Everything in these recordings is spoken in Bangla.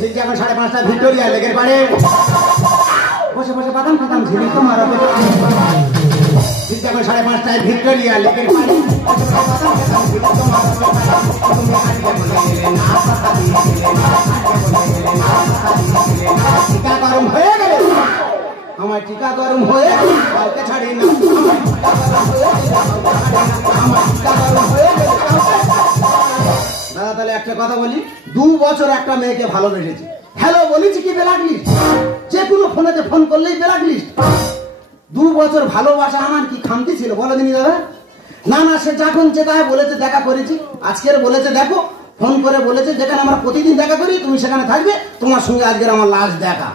ঠিক যখন 5:30 ভিক্টোরিয়া লেকের পাড়ে বসে বসে বাদাম খাতাম ঝিলিক তোমার ঠিক যখন 5:30 ভিক্টোরিয়া লেকের পাড়ে টিকা গরম হয়ে গেলে আমার টিকা গরম হয়ে কাউকে ছাড়ি না দাদা তাহলে একটা কথা বলি 2 বছর একটা মেয়েকে ভালোবেসেছি হ্যালো বলেছি কি ব্ল্যাক লিস্ট যে কোনো ফোনেতে ফোন করলেই ব্ল্যাক লিস্ট 2 বছর ভালোবাসা আমার কি খামতি ছিল বলো দিনি দাদা না না সে যখন যেটাই বলেছে দেখা করেছি আজকের বলেছে দেখো ফোন করে বলেছে যেখানে আমরা প্রতিদিন দেখা করি তুমি সেখানে থাকবে তোমার সঙ্গে আজকের আমার লাস্ট দেখা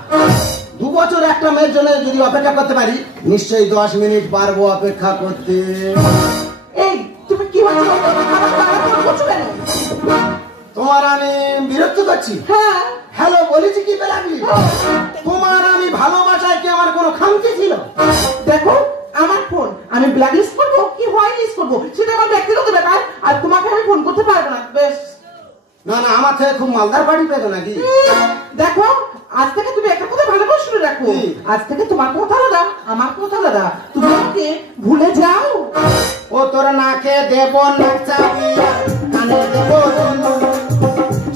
2 বছর একটা মেয়ের জন্য যদি অপেক্ষা করতে পারি নিশ্চয়ই 10 মিনিট পারবো অপেক্ষা করতে এই তুমি কি বলছো তোমার আমি বিরক্ত করছি হ্যাঁ হ্যালো বলেছি কি লাগলি তোমার আমি ভালোবাসায় কি আমার কোনো খামতি ছিল দেখো আমার ফোন আমি ব্ল্যাক লিস্ট করবো কি হোয়াইট লিস্ট করবো সেটা আমার ব্যক্তিগত ব্যাপার আর তোমাকে আমি ফোন করতে পারবো না বেশ না না আমার থেকে খুব মালদার বাড়ি পেতো নাকি দেখো আজ থেকে তুমি একটা কথা ভালো করে শুনে রাখো আজ থেকে তোমার কথা আলাদা আমার কথা আলাদা তুমি আমাকে ভুলে যাও ও তোর নাকে দেব না চাবি কানে দেব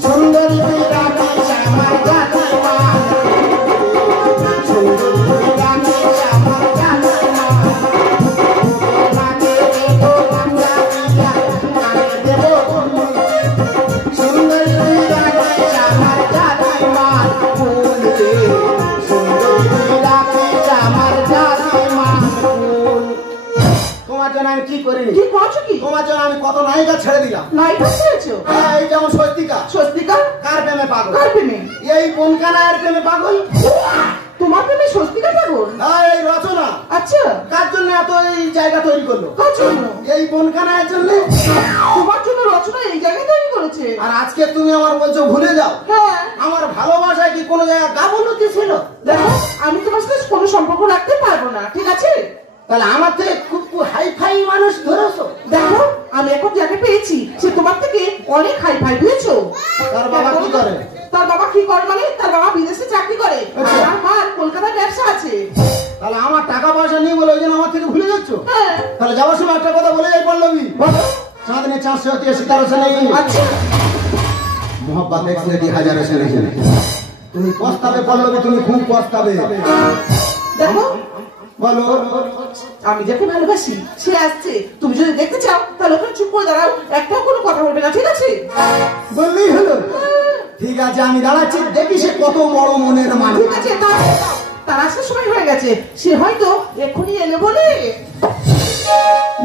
সুন্দরী রাখিস আমার জানাই মা সুন্দরী রাখিস আমার জানাই মা নাকে দেব না চাবি কানে দেব সুন্দরী রাখিস আমার জানাই মা ফুলকে সুন্দরী রাখিস আমার জানাই মা তোমার জন্য আমি কি করিনি কি করছো কি তোমার জন্য আমি কত নায়িকা ছেড়ে দিলাম নায়িকা ছেড়েছো এই যেমন স্বস্তিকা স্বস্তিকা কার প্রেমে পাগল কার প্রেমে এই বনকানায়ের প্রেমে পাগল তোমার প্রেমে স্বস্তিকা পাগল এই রচনা আচ্ছা কার জন্য এত এই জায়গা তৈরি করলো কার জন্য এই বনকানায়ের জন্য তোমার জন্য রচনা এই জায়গায় তৈরি করেছে আর আজকে তুমি আমার বলছো ভুলে যাও হ্যাঁ আমার ভালোবাসায় কি কোনো জায়গায় গাফলতি ছিল দেখো আমি তোমার সাথে কোনো সম্পর্ক রাখতে পারবো না ঠিক আছে তাহলে আমার থেকে খুব হাই ফাই মানুষ ধরেছো দেখো আমি এখন যাকে পেয়েছি সে তোমার থেকে অনেক হাই ফাই বুঝেছো তার বাবা কি করে তার বাবা কি করে মানে তার বাবা বিদেশে চাকরি করে আর মার কলকাতায় ব্যবসা আছে তাহলে আমার টাকা পয়সা নিয়ে বলে ওই জন্য আমার থেকে ভুলে যাচ্ছ হ্যাঁ তাহলে যাওয়ার সময় একটা কথা বলে যাই পল্লবী চাঁদনে 400 হতে সিতারা সে নেই আচ্ছা मोहब्बत एक से 1000 से नहीं তুমি পস্তাবে পল্লবী তুমি খুব পস্তাবে দেখো বলো আমি যাকে ভালোবাসি সে আসছে তুমি যদি দেখতে চাও তাহলে ওখানে চুপ করে দাঁড়াও একটাও কোনো কথা বলবে না ঠিক আছে বললেই হলো ঠিক আছে আমি দাঁড়াচ্ছি দেখি সে কত বড় মনের মানুষ ঠিক আছে তার আসার সময় হয়ে গেছে সে হয়তো এক্ষুনি এলে বলে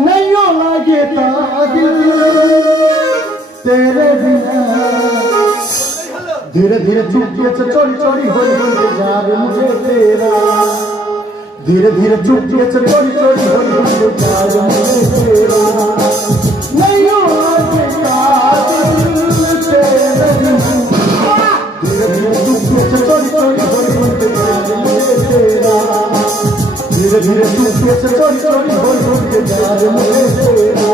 नहीं लागे दिल तेरे बिना धीरे धीरे चुपके से चोरी चोरी हो जा रे मुझे तेरा धीरे धीरे चुपके से चोरी चोरी हो जा रे मुझे तेरा नहीं लागे दिल तेरे बिना धीरे धीरे चुपके से चोरी चोरी हो जा रे मुझे तेरा धीरे धीरे चुपके से चोरी चोरी हो जा रे मुझे तेरा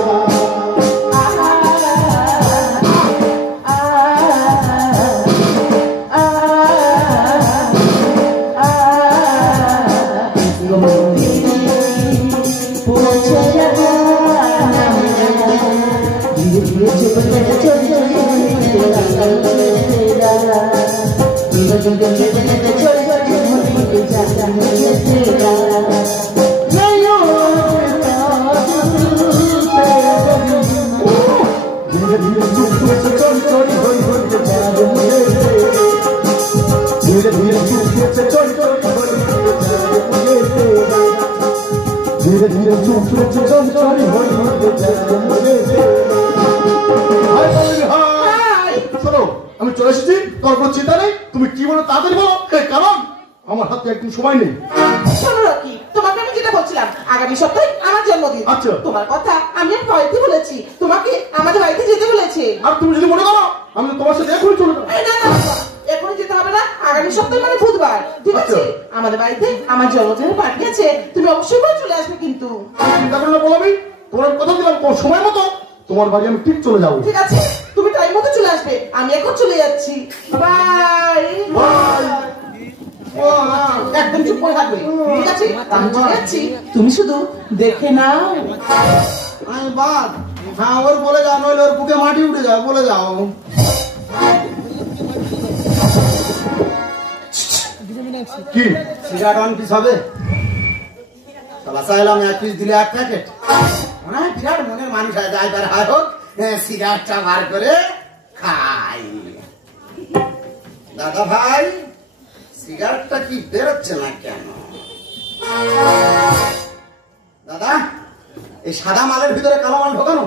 धीरे धीरे चुप चोरी चोरी हो শোনো আমি চলে এসেছি তোর কোনো চিন্তা নেই তুমি কি বলো তাড়াতাড়ি বলো কারণ আমার হাতে একটু সময় নেই শোনো রকি তোমাকে আমি যেটা বলছিলাম আগামী সপ্তাহে আমার জন্মদিন আচ্ছা তোমার কথা আমি বাড়িতে বলেছি তোমাকে আমাদের বাড়িতে যেতে বলেছে আর তুমি যদি মনে করো আমি তোমার সাথে এখনই চলে যাবো না এখনই যেতে হবে না আগামী সপ্তাহে মানে বুধবার ঠিক আছে আমাদের বাড়িতে আমার জন্মদিনের পার্টি আছে তুমি অবশ্যই করে চলে আসবে কিন্তু চিন্তা করলে বলবি তোমার কথা দিলাম সময় মতো তোমার বাড়ি আমি ঠিক চলে যাবো ঠিক আছে তুমি টাইম মতো চলে আসবে আমি এখন চলে যাচ্ছি বাই একদম চুপ করে থাকবে, ঠিক আছে? আমি চলে যাচ্ছি, তুমি শুধু দেখে নাও। আমি বাদ, হ্যাঁ ওর বলে যাও, নইলে ওর বুকে মাটি উঠে যাও, বলে যাও। কি সিগারেট 1 পিস হবে? চাইলাম 1 পিস দিলে 1 প্যাকেট। মনে হয় বিরাট মনের মানুষ হয়, যাই তার হায় হোক সিগারেটটা বার করে খাই। দাদা ভাই, সিগারেটটা কি বেরোচ্ছে না কেন? দাদা, এই সাদা মালের ভিতরে কালো মাল ঢোকানো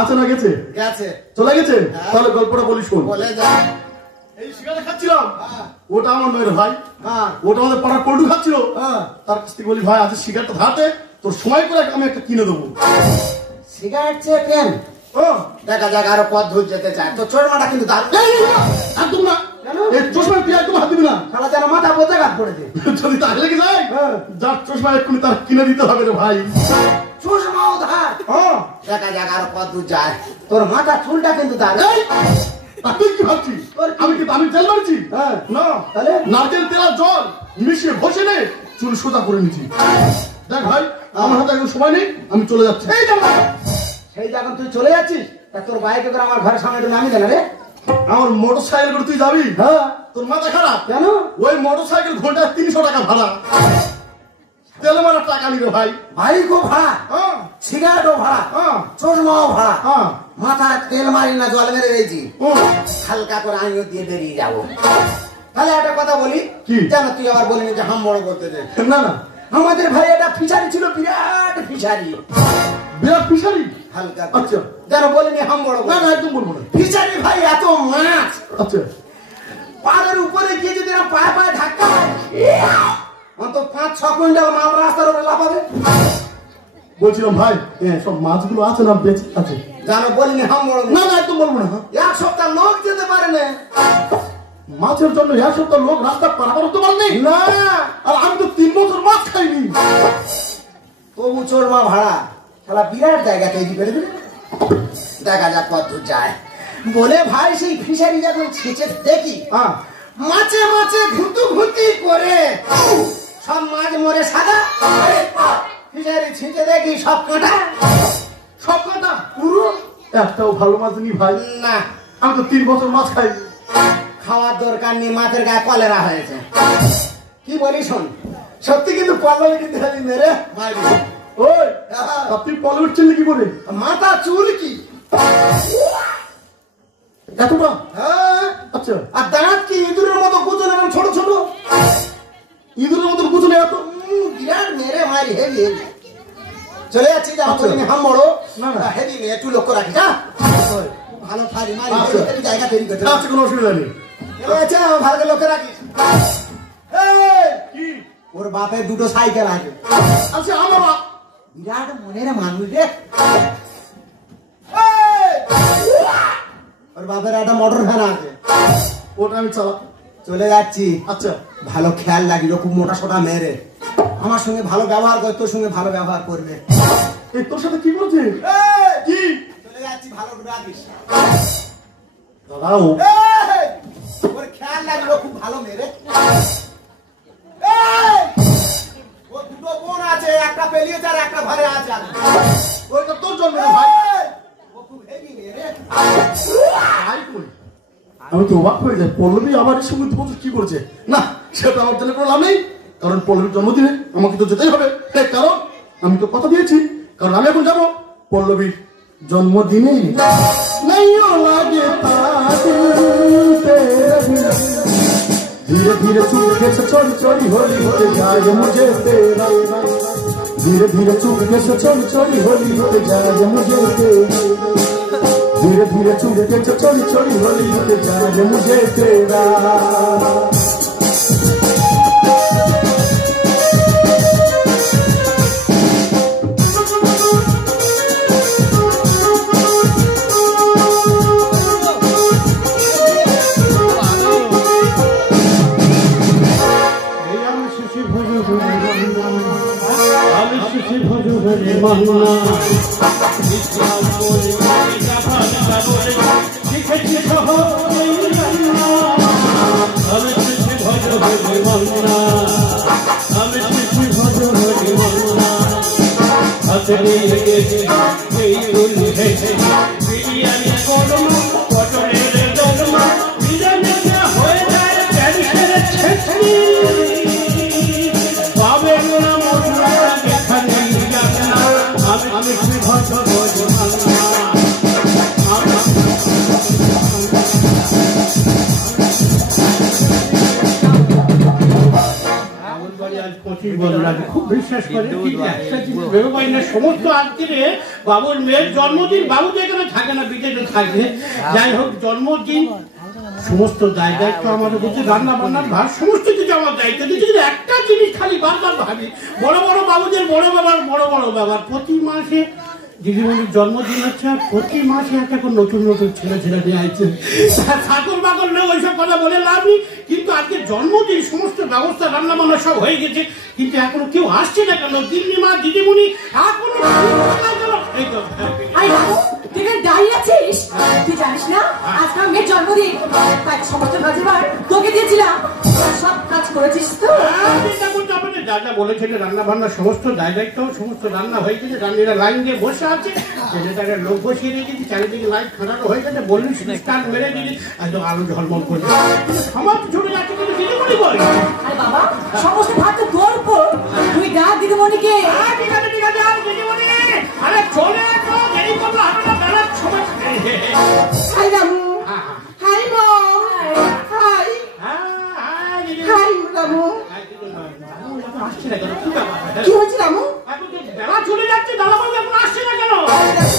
আছে না? গেছে গেছে, চলে গেছে। তাহলে গল্পটা বলি শোন। বলে যা। এই সিগারেট খাচ্ছিলাম, ওটা আমার নয় রে ভাই, হ্যাঁ ওটা আমাদের পাড়ার পল্টু খাচ্ছিল। হ্যাঁ, তার কাছ থেকে বলি, ভাই আজ সিগারেটটা ধাতে তোর সময় করে আমি একটা কিনে দেবো। সিগারেট চেয়ে কেন? ও দেখা যাক, আরো পথ ধুর যেতে চায় তো। ছোট মাটা কিন্তু দাঁড় একদম না, এই চশমায় তুই একদম হাত দিবি না, সারা যেন মাথা বোঝা ঘাত পড়েছে। যদি তার লেগে যায় যার চশমা এক্ষুনি তার কিনে দিতে হবে রে ভাই। চশমাও ধার, দেখা যাক আরো পথ দূর যায়। তোর মাথা চুলটা কিন্তু দাঁড়। তুই কি ভাবছিস আমি তেল মারছি? না, তাহলে নারকেল তেল আর জল মিশিয়ে ঘষে নে চুল সোজা করে নিচ্ছি। দেখ ভাই, আমার হাতে এখন সময় নেই, আমি চলে যাচ্ছি। সেই যখন তুই চলে যাচ্ছিস, তা তোর বাইকে করে আমার ঘরের সামনে একটু নামিয়ে দেনা রে। আমার মোটর সাইকেল করে তুই যাবি? হ্যাঁ। তোর মাথা খারাপ? কেন? ওই মোটর সাইকেল ঘন্টায় 300 টাকা ভাড়া, তেল মারার টাকা নিবে ভাই। বাইকও ভাড়া, সিগারেটও ভাড়া, চশমাও ভাড়া, মাথায় তেল মারি না, জল মেরে দিয়েছি। হালকা করে আমিও দিয়ে বেরিয়ে যাবো। তাহলে একটা কথা বলি, জানো তুই আবার বলিনি যে হাম বড় করতে দে। না না, আমাদের ভাই একটা ফিশারি ছিল, বিরাট ফিশারি। বিরাট ফিশারি? হালকা আচ্ছা, যেন বলিনি হাম বড়। না না, একদম বলবো না। ফিশারি ভাই এত মাছ, আচ্ছা, পাড়ের উপরে গিয়ে যদি পায়ে পায়ে ধাক্কা হয়, অন্তত 5-6 কুইন্টাল মাল রাস্তার উপরে লাফাবে। বলছিলাম ভাই, সব মাছগুলো আছে না বেঁচে আছে? জানো বলিনি হাম বড়। না না, একদম বলবো না। 1 সপ্তাহ লোক যেতে পারে না। মাছের জন্য 1 সপ্তাহ লোক রাস্তা পারাপার হতে পারেনি না, আর আমি তো 3 বছর মাছ খাইনি। তবু চোরমা ভাড়া, শালা বিরাট জায়গা তৈরি করে দিলে। দেখা যাক কত দূর যায়। বলে ভাই, সেই ফিশারি যখন ছেঁচে দেখি, মাছে মাছে ঘুতু ঘুতি করে সব মাছ মরে সাদা। ফিশারি ছেঁচে দেখি সব কাঁটা, সব কাঁটা পুরো। একটাও ভালো মাছ নি ভাই। না, আমি তো 3 বছর মাছ খাই। খাওয়ার দরকার নেই, মাছের গায়ে কলেরা হয়েছে। কি বলি শোন, সত্যি কিন্তু পল্লবী কিন্তু মেরে মারি। ওই আপনি পলে উঠছেন কি করে? মাথা চুল কি এতটা? হ্যাঁ। আচ্ছা, আর দাঁত কি ইঁদুরের মতো কুচনে, এরকম ছোট ছোট ইঁদুরের মতো কুচনে এত? বিরাট মেরে মারি, হেভি হেভি। চলে যাচ্ছি, যা বলিনি হাম বড়। না না, হেভি মেয়ে, একটু লক্ষ্য রাখি। যা ভালো ফারি মারি, জায়গা তৈরি করতে। আচ্ছা, কোনো অসুবিধা নেই। ভালো করে লক্ষ্য রাখিস। কি? ওর বাপের 2টো সাইকেল আছে। আচ্ছা, আমার বিরাট মনের মানুষ রে। ওর বাপের একটা মোটর ভ্যান আছে, ওটা আমি চালা। চলে যাচ্ছি। আচ্ছা, ভালো খেয়াল লাগিল, খুব মোটা সোটা মেরে আমার সঙ্গে ভালো ব্যবহার করে, তোর সঙ্গে ভালো ব্যবহার করবে। এই তোর সাথে কি করছে? কি? চলে যাচ্ছি, ভালো রাখিস। দাঁড়াও, ওর খেয়াল লাগলো, খুব ভালো মেরে। ওর 2টো বোন আছে, একটা পেলিয়েছে আর একটা ঘরে আছে। ওইটা তোর জন্য ভাই। ও খুব হেভি মেরে। আমি তো অবাক হয়ে যাই, পল্লবী আমার এই সঙ্গে কি করছে। না, সেটা আমার জন্য কোনো লাভ নেই, কারণ পল্লবীর জন্মদিনে আমাকে তো যেতেই হবে। কারণ আমি তো কথা দিয়েছি, কারণ আমি এখন যাবো পল্লবীর জন্মদিনে। ধীরে ধীরে চুপ গেছে চলি চলি হোলি হতে যায় মুঝে তেরা, ধীরে ধীরে চুপ গেছে চলি চলি হোলি হতে যায় মুঝে তেরা, धीरे धीरे चूड़े के चोरी चोरी होली होते जाए मुझे तेरा। হলি মন্না আমি চিঠি ভজ হলি মন্না হাতে নিয়ে গেছি এই গুলি হেসে বিরিয়ানি করম পটলের দরমা বিরিয়ানি হয়ে যায় প্যারিসের ছেছরি পাবে না মন্না এখানে জানা আমি চিঠি ভজ হলি মন্না খুব বিশ্বাস করে সমস্ত আজকে বাবুর মেয়ের জন্মদিন বাবু যেখানে থাকে না বিদেশে থাকে যাই হোক জন্মদিন সমস্ত দায়িত্ব আমাদের বলছে রান্না বান্নার ভার সমস্ত কিছু আমার দায়িত্ব দিচ্ছে কিন্তু একটা জিনিস খালি বারবার ভাবি বড় বড় বাবুদের বড় ব্যাপার প্রতি মাসে দিদিমণির জন্মদিন হচ্ছে আর প্রতি মাসে একটা নতুন নতুন ছেলে নিয়ে আসছে ছাগল বাগল না ওইসব কথা বলে লাভ নেই কিন্তু আজকে জন্মদিন সমস্ত ব্যবস্থা রান্না বান্না সব হয়ে গেছে কিন্তু এখনো কেউ আসছে না কেন দিদিমা দিদিমণি এখনো দাঁড়িয়ে আছিস তুই জানিস না আজকে মেয়ের জন্মদিন তাই সমস্ত কাজের ভার তোকে দিয়েছিলাম সব কাজ করেছিস তো যা যা বলেছিল রান্না বান্না সমস্ত দায়িত্ব সমস্ত রান্না হয়ে গেছে রান্নারা লাইন দিয়ে বসে আছে ছেলেটাকে লোক বসিয়ে রেখেছি চারিদিকে লাইট খাটানো হয়ে গেছে বললি স্টার্ট মেরে দিলি একদম আলো ঝলমল করে সমাজ ছুটে যাচ্ছে কিন্তু দিদিমণি বল আরে বাবা সমস্ত ভাত তো তোর উপর তুই ডাক দিদিমণিকে ঠিক আছে দিদিমণি আরে চলে আসো দেরি করবো আপনারা বেলার সময় হাই রামু হাই মম হাই হাই রামু কি হয়েছে রামু বেলা চলে যাচ্ছে দাদাবাবু এখন আসছে না কেন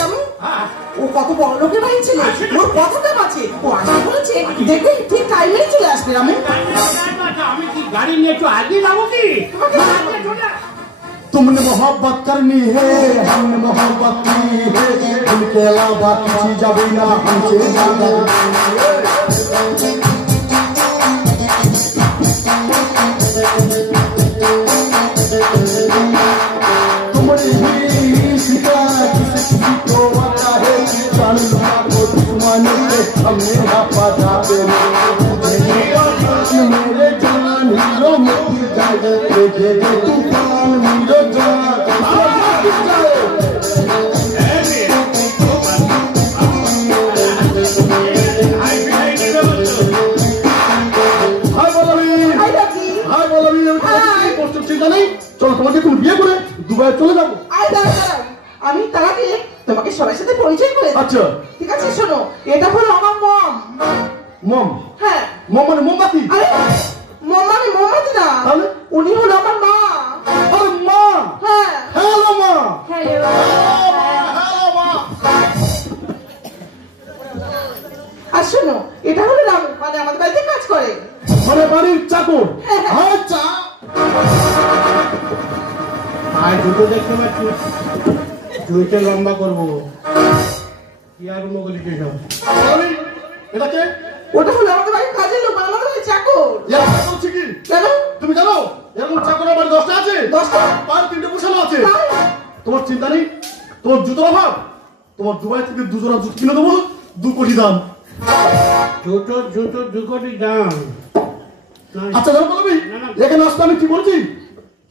রামু ও কত বড় লোকের বাড়ি ছিল ওর কথাটা আছে ও আসবে বলেছে দেখবে ঠিক টাইমেই চলে আসবে রামু আমি কি গাড়ি নিয়ে একটু আগে যাবো কি तुमने मोहब्बत करनी है हमने मोहब्बत की है उनके अलावा किसी जब ना हमसे ज्यादा तुम्हारी ही शिकायत किसी को आता है जानना को दुश्मन से हमने हपा जाते मेरे जान हीरो मिल जाए तुझे तूफान मीरो जान চলো তোমাকে তুমি বিয়ে করে দুবাই চলে যাবো আমি তার আগে তোমাকে সবার সাথে পরিচয় করে আচ্ছা ঠিক আছে শোনো এটা হলো আমার মম মম হ্যাঁ মম মানে মোমবাতি আরে মম মানে মোমবাতি না তাহলে উনি হলো আমার মা আরে মা হ্যাঁ হ্যালো মা হ্যালো আর শোনো এটা হলো রামু মানে আমাদের বাড়িতে কাজ করে মানে বাড়ির চাকর আচ্ছা আর দুটো দেখতে পাচ্ছি দুইটা লম্বা করবো কি আর মগলি কে সব এটাকে ওটা হলো আমাদের বাড়ির কাজের লোক আমাদের বাড়ির চাকর কি কেন তুমি জানো এরকম চাকর আমার 10টা আছে 10টা পার 3টে পোষানো আছে তোমার চিন্তা নেই তোমার জুতোর অভাব তোমার দুবাই থেকে দুজোড়া জুতো কিনে দেবো 2 কোটি দাম জুতো 2 কোটি দাম আচ্ছা জানো বলবি এখানে আসতে আমি কি বলছি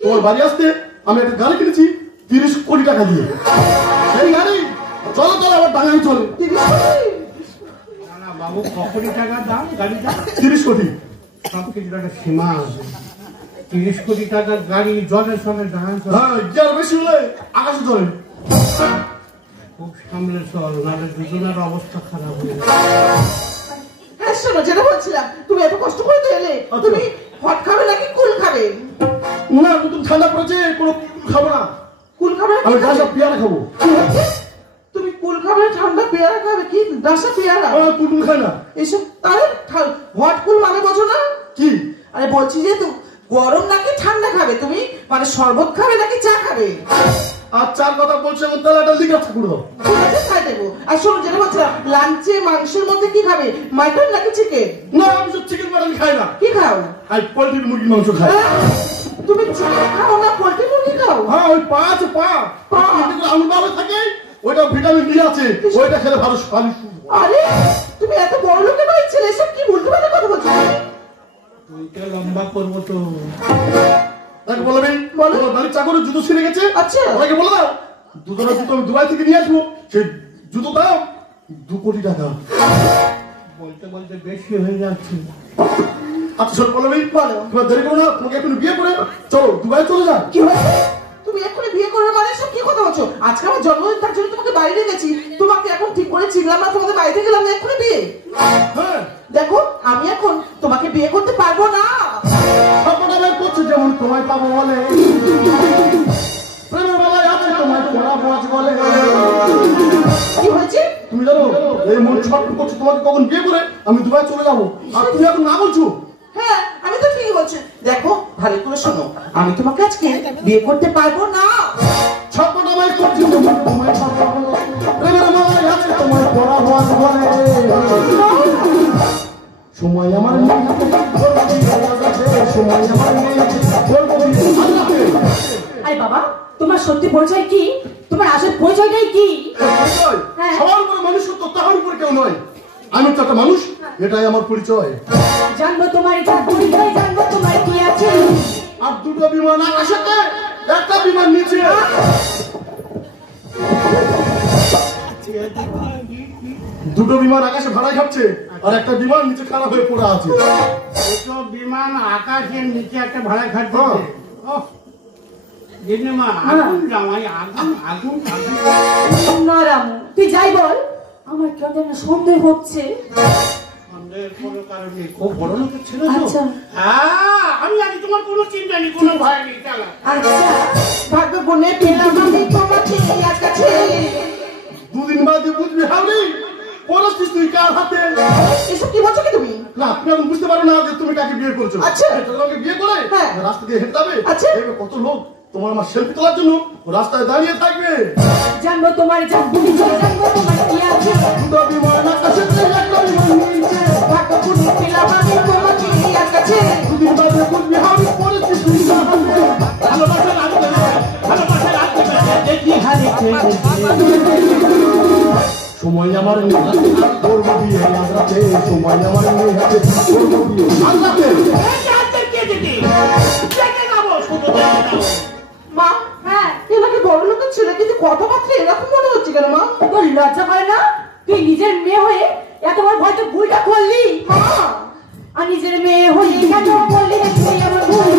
তোমার বাড়ি আসতে আমি একটা গাড়ি কিনেছি 30 কোটি টাকা দিয়ে সেই গাড়ি চলো আবার ডাঙাই চলে 30 কোটি না বাবু কোটি টাকার দাম গাড়িটা 30 কোটি সব কিছু একটা সীমা আছে 30 কোটি টাকার গাড়ি জলের সঙ্গে ডাঙাই চলে হ্যাঁ গিয়ার বেশি হলে আকাশে চলে খুব সামনে চল নাহলে দুজনের অবস্থা খারাপ হয়ে যাবে হ্যাঁ শোনো যেটা বলছিলাম তুমি এত কষ্ট করে তো এলে তুমি হট খাবে নাকি কুল খাবে না নতুন ঠান্ডা পড়েছে কোনো খাবো না কুল খাবে আমি গাছা পেয়ারা খাবো তুমি কুল খাবে ঠান্ডা পেয়ারা খাবে কি ডাসা পেয়ারা কুল খাই না এসব তাহলে হট কুল মানে বোঝো না কি আরে বলছি যে তুমি গরম নাকি ঠান্ডা খাবে তুমি মানে শরবত খাবে নাকি চা খাবে আর চার কথা বলছে তাহলে একটা লিখে করে দাও ঠিক আছে খাই দেবো আর শোনো যেটা বলছিলাম লাঞ্চে মাংসের মধ্যে কি খাবে মাটন নাকি চিকেন না আমি তো চিকেন মাটন খাই না কি খাও আর পোল্ট্রির মুরগির মাংস খাই তুমি চিকেন খাও না পোল্ট্রি মুরগি খাও হ্যাঁ ওই পা আঙুল ভালো থাকে ওইটা ভিটামিন ডি আছে ওইটা খেলে ভালো শরীর আরে তুমি এত বড় লোকের বাড়ির ছেলে এসব কি বলতে পারো কথা বলছো দুইটা লম্বা সেবা করবো তো। তাকে বলবি বলো বাড়ির চাকরের জুতো ছিঁড়ে গেছে। আচ্ছা আমাকে বলে দাও জুতো আমি দুবাই থেকে নিয়ে আসবো, সেই জুতো দাও 2 কোটি টাকা। বলতে বলতে বেশি হয়ে যাচ্ছে। আচ্ছা শোন বলবি বলো তোমার দেরি করো না, তোমাকে এখন বিয়ে করে চলো দুবাই চলে যাও। কি হয়েছে? তুমি এক্ষুনি বিয়ে করবে মানে সব কি কথা বলছো? আজকে আমার জন্মদিন, তার জন্য তোমাকে বাইরে গেছি, তোমাকে এখন ঠিক করে চিনলাম না, তোমাদের বাড়িতে গেলাম না, এক্ষুনি বিয়ে? হ্যাঁ দেখো আমি এখন তোমাকে বিয়ে করতে পারবো না। সবটা বের করছো যেমন তোমায় পাবো বলে, প্রেমের বেলায় আছে তোমায় পড়াবো আজ বলে। কি হয়েছে? তুমি জানো এই মন ছটফট করছো, তোমাকে কখন বিয়ে করে আমি দুবাই চলে যাবো, আর তুমি এখন না বলছো। হ্যাঁ আমি তো ঠিকই বলছি। দেখো ভালো করে শোনো, আমি তোমাকে আজকে বিয়ে করতে পারবো না। সবটা বের করছো যেমন তোমায় পাবো বলে, প্রেমের বেলায় আছে তোমায় পড়াবো আজ বলে। সময় আমার নেই হাতে, সময় আমার নেই হাতে, বলবো আরে বাবা, তোমার সত্যি পরিচয় কি? তোমার আসল পরিচয়টাই কি? হ্যাঁ। সবার উপরে মানুষ তো তাহার উপরে কেউ নয়, আমি তো একটা মানুষ, এটাই আমার পরিচয়। জানবো তোমার পরিচয়, জানবো তোমার কি আছে। আর 2টো বিমান আকাশেতে, একটা বিমান নিচে। দুটো বিমান আকাশে ভাড়ায় খাচ্ছে, আর একটা বিমান নিচে খারাপ হয়ে পড়ে আছে। দুটো বিমান আকাশের নিচে একটা ভাড়া খাচ্ছে। দিদিমা আগুন জামাই, আগুন আগুন আগুন। না রামু, তুই যাই বল, আমার কেন যেন সন্দেহ হচ্ছে। সন্দেহের কোনো কারণ নেই, খুব বড় লোকের ছেলে তো। আচ্ছা। হ্যাঁ, আমি আছি, তোমার কোনো চিন্তা নেই, কোনো ভয় নেই। চালা। আচ্ছা ভাগ্য বনে পেলাম আমি তোমাকে কাছে। 2 দিন বাদে বুঝবি হাওলি পরস্তিস তুই কার হাতে। এসব কি বলছো কি তুমি? না আপনি এখন বুঝতে পারো না যে তুমি কাকে বিয়ে করছো। আচ্ছা। তোমাকে বিয়ে করে হ্যাঁ। রাস্তা দিয়ে হেঁটে যাবে। আচ্ছা। দেখবে কত লোক তোমার আমার সেলফি তোলার জন্য রাস্তায় দাঁড়িয়ে থাকবে। জানবো তোমার পরিচয়, জানবো তোমার কি আছে। দুটো বিমান আকাশেতে, একটা বিমান নিচে। ভাগ্য বনে পেলাম আমি তোমাকে কাছে। 2 দিন বাদে বুঝবি হাওলি পরস্তিস তুই কার হাতে। ভালোবাসা লাগবে না, ভালোবাসা লাগবে না, দেখি হারে সময় আমার নেই হাতে, করবো বিয়ে আজ রাতে। সময় আমার নেই হাতে, করবো বিয়ে আজ রাতে। মা হ্যাঁ, এনাকে বড় লোকের ছেলে, কিন্তু কথাবার্তা এরকম মনে হচ্ছে কেন মা? তোর লজ্জা করে না? তুই নিজের মেয়ে হয়ে এত বড় ভয়তো ভুলটা করলি। মা আর নিজের মেয়ে হয়ে কেন বললি না তুই আমার ভুল?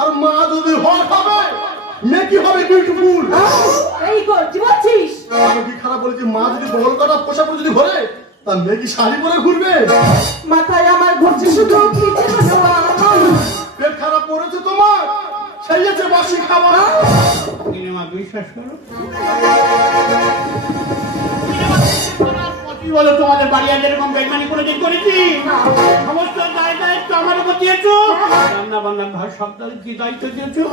আর মা যদি হক হবে, মেয়ে কি হবে বিউটিফুল। এই কর, কি বলছিস? আমি কি খারাপ বলেছি? মা যদি বহল করা পোশাক পরে যদি ঘরে, তা মেয়ে কি শাড়ি পরে ঘুরবে? মাথায় আমার ঘুরছে শুধু খিচে হলো আমার। পেট খারাপ করেছে তোমার, সেই আছে বাসি খাবার। দিদিমা বিশ্বাস করো, বলো তোমাদের বাড়ি আর এরকম বেইমানি করে দিন করেছি? সমস্ত দায়িত্ব আমার উপর দিয়েছো। রান্না বান্নার ভার সব কি দায়িত্ব দিয়েছো?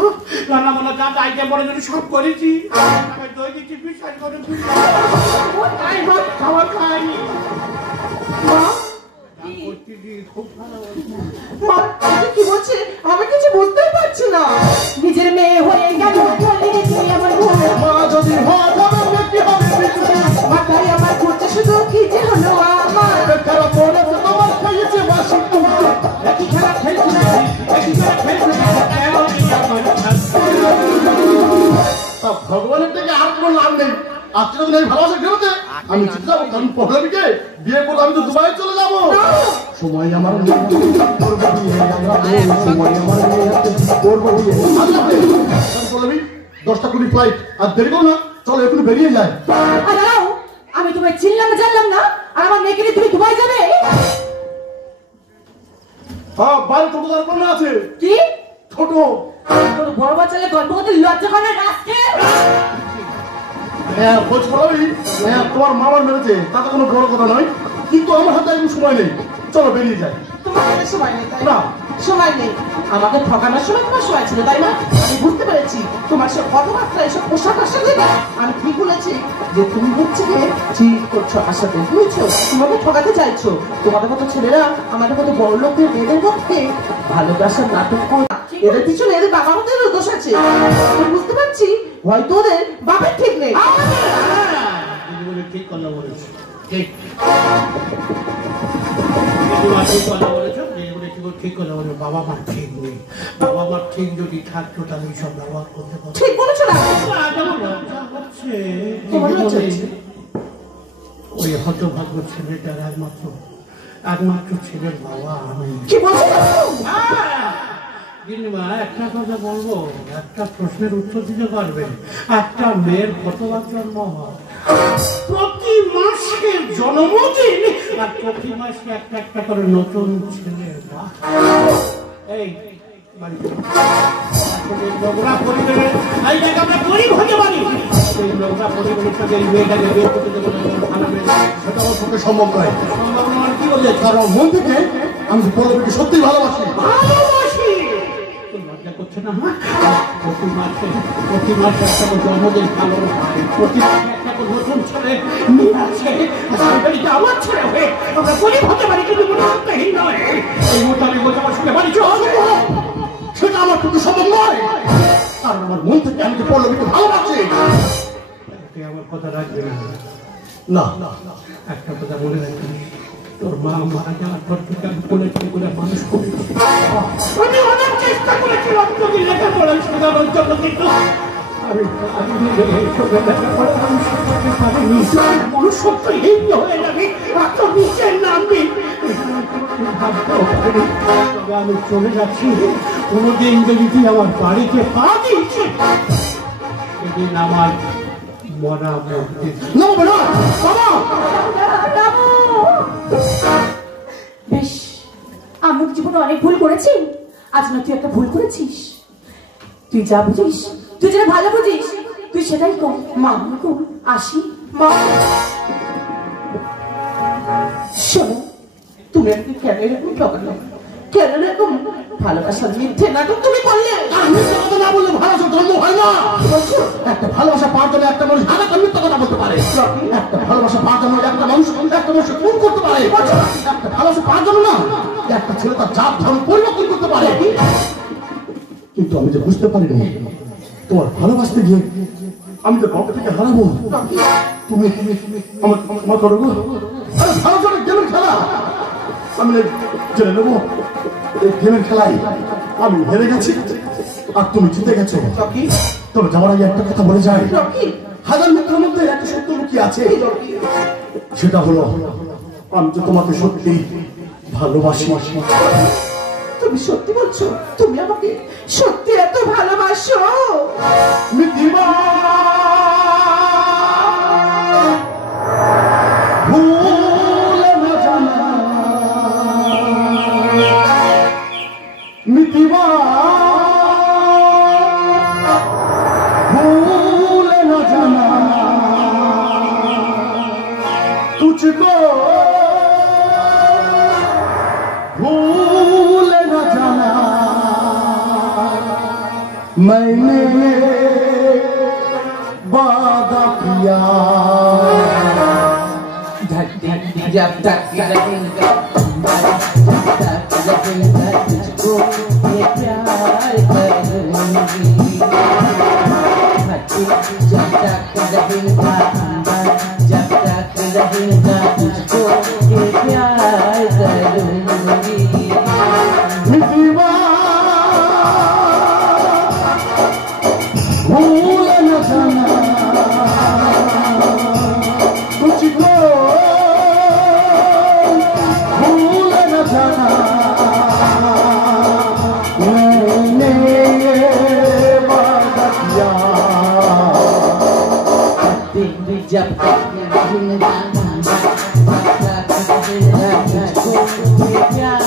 রান্না বান্না যা দায়িত্ব পড়ে যদি সব করেছি। আমি দই দিচ্ছি, বিশ্বাস করে খাবার খাইনি। খুব ভালো। মা এটা কি বলছে? আমি কিছু বুঝতেই পারছি না। নিজের মেয়ে হয়ে কেন বললি না তুই আমার ভুল? মা যদি হক হবে, মেয়ে কি হবে বিউটিফুল। মাথায় আমার ঘুরছে শুধু খিচে হলো আমার। পেট খারাপ করেছে তোমার, সেই আছে বাসি তোমার। একই খেলা খেলছি না, একই খেলা খেলছি না, কেন এই আমার শাস্তি? তা ভগবানের থেকে আর কোনো লাভ নেই। আজকে যখন এই ভালোবাসা ফেরোতে আমি জিতে যাবো, কারণ প্রবলেমকে বিয়ে করবো, আমি তো দুবাই চলে যাবো। সময় আমার নেই হাতে, করবো বিয়ে আজ রাতে। সময় আমার নেই হাতে, করবো বিয়ে আজ রাতে। প্রবলেমই 10টা 20 ফ্লাইট, আর দেরি করো না, চলো একটু বেরিয়ে যায়। আর দাঁড়াও, আমি তোমায় চিনলাম না, জানলাম না, আর আমার মেয়েকে নিয়ে তুমি দুবাই যাবে? হ্যাঁ বাইরে টোটো দাঁড় করানো আছে। কি? ছোট তোর বড় বাচ্চালে গল্প করতে লজ্জা করে না? রাস্কে হ্যাঁ খোঁজ করবি। হ্যাঁ তোমার মামার মেরেছে, তাতে কোনো বড় কথা নয়, কিন্তু আমার হাতে এখন সময় নেই, চলো বেরিয়ে যায়। তোমার হাতে সময় নেই তাই না। না? সময় নেই। আমাকে ঠকানোর সময় তোমার সময় ছিল তাই না? আমি বুঝতে পেরেছি তোমার সব কথাবার্তা, এসব পোশাক আশাক দেখে আমি ঠিক বলেছি যে তুমি হচ্ছে গিয়ে ঠিক করছো আশাতে, বুঝছো? তোমাকে ঠকাতে চাইছো। তোমাদের মতো ছেলেরা আমাদের মতো বড় লোকদের মেয়েদের পক্ষে ভালোবাসার নাটক করে। এদের পিছনে এদের বাবা মাদেরও দোষ আছে। আমি বুঝতে পারছি হয়তো ওদের বাপের ঠিক নেই। দিদিমণি ঠিক কথা বলেছো, ঠিক। দিদিমা ঠিক কথা বলেছো, দিদিমণি ঠিক ঠিক কথা বলে, বাবা মা ঠিক নেই। বাবা মা ঠিক যদি থাকতো তাহলে সব ব্যবহার করতে পারতো। ঠিক বলেছো না? ওই হতভাগ্য ছেলেটার একমাত্র ছেলের বাবা আমি। কি বলছো? একটা কথা বলবো, একটা প্রশ্নের উত্তর দিতে পারবেন? একটা মেয়ের কতবার জন্ম হয়? প্রতি মাসে জন্মদিন, আর প্রতি মাসে একটা একটা করে নতুন ছেলে। এই নোংরা পরিবারের আমরা গরিব হতে পারি, এই নোংরা পরিবারের সাথে এই মেয়েটাকে বের করতে দেবো না। সেটা আমার পক্ষে সম্ভব নয়। সম্ভব নয় কি বলছে? কারণ মন থেকে আমি পল্লবীকে সত্যি ভালোবাসি। লজ্জা করছে না? প্রতি মাসে একটা জন্মদিন ভালো হয়, প্রতি মাসে একটা নতুন ছেলে নিয়ে আসে। আমার ছেলে হয়ে আমরা গরিব হতে পারি, কিন্তু গুণাত্মহীন নয়। এই মুহূর্তে আমি বলতে আমার সঙ্গে বাড়ি চল। সেটা আমার পক্ষে সম্ভব নয়, কারণ আমার মন থেকে আমি পল্লবীকে ভালোবাসি। তুই আমার কথা রাখবে না? না, একটা কথা মনে রাখবি, তোর মা মারা যাওয়ার পর থেকে আমি কোলে মানুষ করেছি। আমি অনেক চেষ্টা করেছিলাম তোকে লেখাপড়া শেখানোর জন্য, কিন্তু মনুষ্যত্বহীন হয়ে যাবি, এত নিচের নামবি। তবে আমি চলে যাচ্ছি। কোনোদিন যদি তুই আমার বাড়িতে পা দিয়েছি, সেদিন আমার মরা মূর্তি। বেশ, আমি জীবনে অনেক ভুল করেছি, আজ না তুই একটা ভুল করেছিস। তুই যা বুঝিস, তুই যেটা ভালো বুঝিস, তুই সেটাই কর। মা কর, আসি। মা শোনো, তুমি আমাকে কেন এরকম ঠকালে? কেন এরকম ভালোবাসার মিথ্যে নাটক তুমি করলে? মিথ্যে কথা না বললে ভালোবাসা জন্ম হয় না। একটা ভালোবাসা পাওয়ার জন্য একটা মানুষ হাজারটা মিথ্যে কথা বলতে পারে। একটা ভালোবাসা পাওয়ার জন্য একটা মানুষ খুন করতে পারে। একটা ভালোবাসা পাওয়ার জন্য না, একটা ছেলে তার জাত ধর্ম পরিবর্তন করতে পারে। কিন্তু আমি যে বুঝতে পারিনি, তোমার ভালোবাসতে গিয়ে আমি তো বাবা থেকে হারাবো। তুমি আমার করো গো। আরে ভালো করে গেমের খেলা আমি জেনে নেবো। এই গেমের খেলায় আমি হেরে গেছি আর তুমি জিতে গেছো। তবে যাওয়ার আগে একটা কথা বলে যাই, হাজার মিত্রের মধ্যে একটা সত্য লুকিয়ে আছে। সেটা হলো আমি তো তোমাকে সত্যি ভালোবাসি। তুমি সত্যি বলছো? তুমি আমাকে সত্যি এত ভালোবাসো? মিথিবা ভুলে না জানা, মিথিবা ভুলে না জানা, তুঝকো भूल न जाना, मैंने वादा किया। जब तक लगेगा तुझको ये प्यार करूंगी, जब तक लगेगा तुझको ये प्यार करूंगी। मिथिवा भूल न जाना, तुझको भूल न जाना, मैंने वादा किया। जब तक जिंदा प्यार